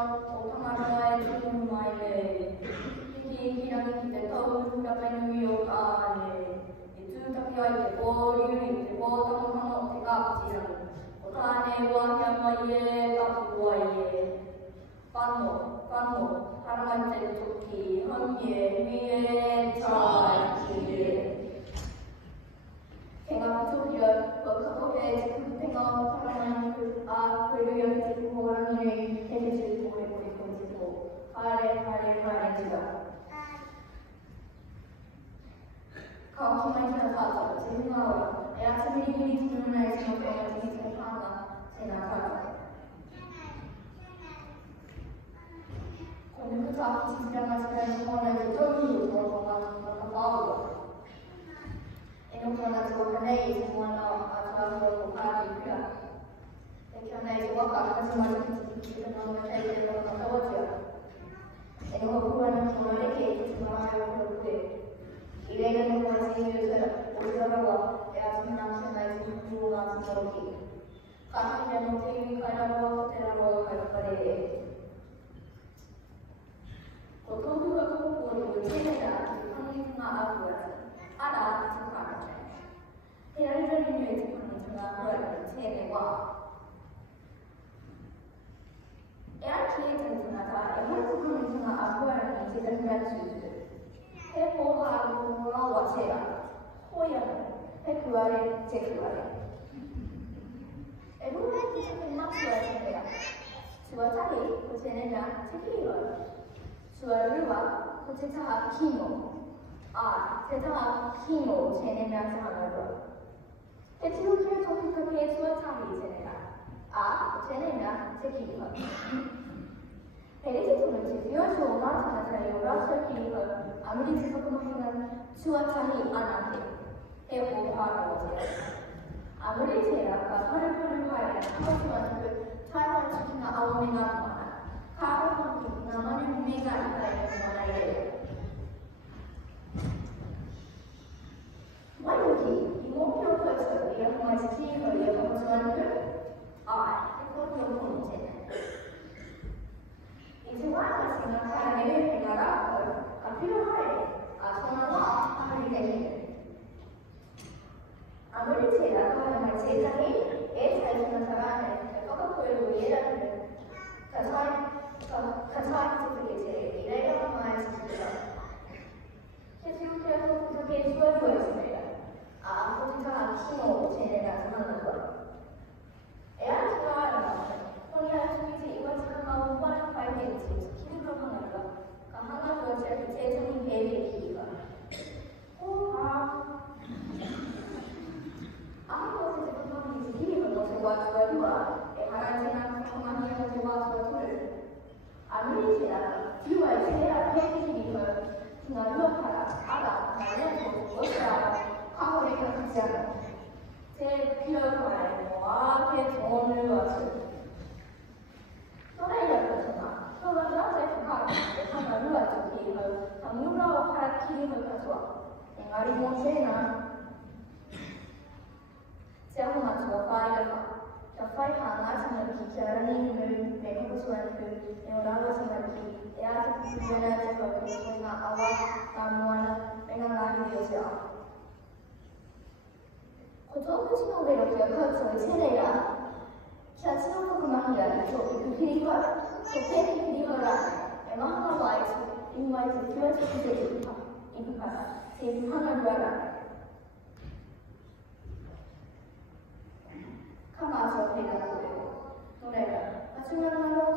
오타마라의 주마이레 기기기랑이 떠오르다가 뉴욕아네 이투타키와이테 보리우이테 보타마카노 테카치랑 오타네와 향마이에 까부와이에 판노 하라만테 토키 헌예 위에 차이키에 팽아 토리얼 버카코에 팽아 파라만 그루연 지고라니 헤드지 고레고레 kon지고 하레 지가 카오키마이나 타자 제나와 야스미리 지문나이 지모토가 지지하나 제나가 공부자 지지장아지가 이번에 저기 들어가는 바우가 이놈들은 저번에 이번에 아주 가리가 이번에 저가 가지만 지금 너무 잘 나와줘요. 이거 보면은 저번에 계획 중앙하고 그렇게 이래는 거지 오더라고 내가 남편이 중국아 저기 가슴에 놓기 가라고 데라고 갈 거래. 고통과 고통을 체내다 한국나 아구야 알아 생각하지 대략적인 유행하는 중앙을 체내와 애한테 전투나가 애한테는 중앙 아구야는 제대로 수 해보하고 와체라 호연 해구아래 제구아래 애로는 정말 좋아하는데요. 좋아하기 고체내냐 체기로 수아르와 고체차 키노 제차 키노 제네면 상하고 대치로키를 통역하게 수아차기 제네가 제네면 제키리허 베리티토는 제비어서 오마르타나트라 요라서 키리허 아무리 지속하면 수아차기 안하게 해보하고 아무리 제라가 하루를 하여 하루만 타이완 치킨나 아오메가 많아 가로는 나만의 의미가 있다는 말이에요. 만약에 이 목표에서 이런 말씀을 여러분들한테 이것도 문제는 이제와 생각하는 내가 필요해. 전화와 하는 게 아무리 제가 하는 제자리 애잘 사람은 거꾸로 이해하는 가사하기 제 이래가 많이 있습니다. 계속해서 그렇게 수업을 혼자 키노 제네가 하는 거. 애한테가 혼자 수기지 이거 지금 후반에 발견했지. 키로 하는 거. 하나도 제정이 배리기가. 아무것도 지금 기회가 좋아. 하나지나 그만하면 좋아. 아무리 제가 뒤와 제가 해드리면 나누어가라 알아 나는 뭐가 과거에 같지 않아 제 필요한 거와 제 돈을 와서 또래였잖아 또래가 나한테 하나를 와서 기를 당유라고 할 기를 가져와 내가 리모세나 제가 맞춰 파이가 Kapag hangat sa nagkikaraning ng kusuan ko, yung lalo sa nagki, sa pagkikita sa pagkikita na awat, kamuan, pengalagi siya. Kung sino ba yung kaya sa sinaya, siya sino ko kumahiya, so ipipilipa, so pinipilipa ay mahangaway, so inuway sa kiwa sa ipipa, sa ipihangagwara. 가마서 대답을 노래를 중요한 말로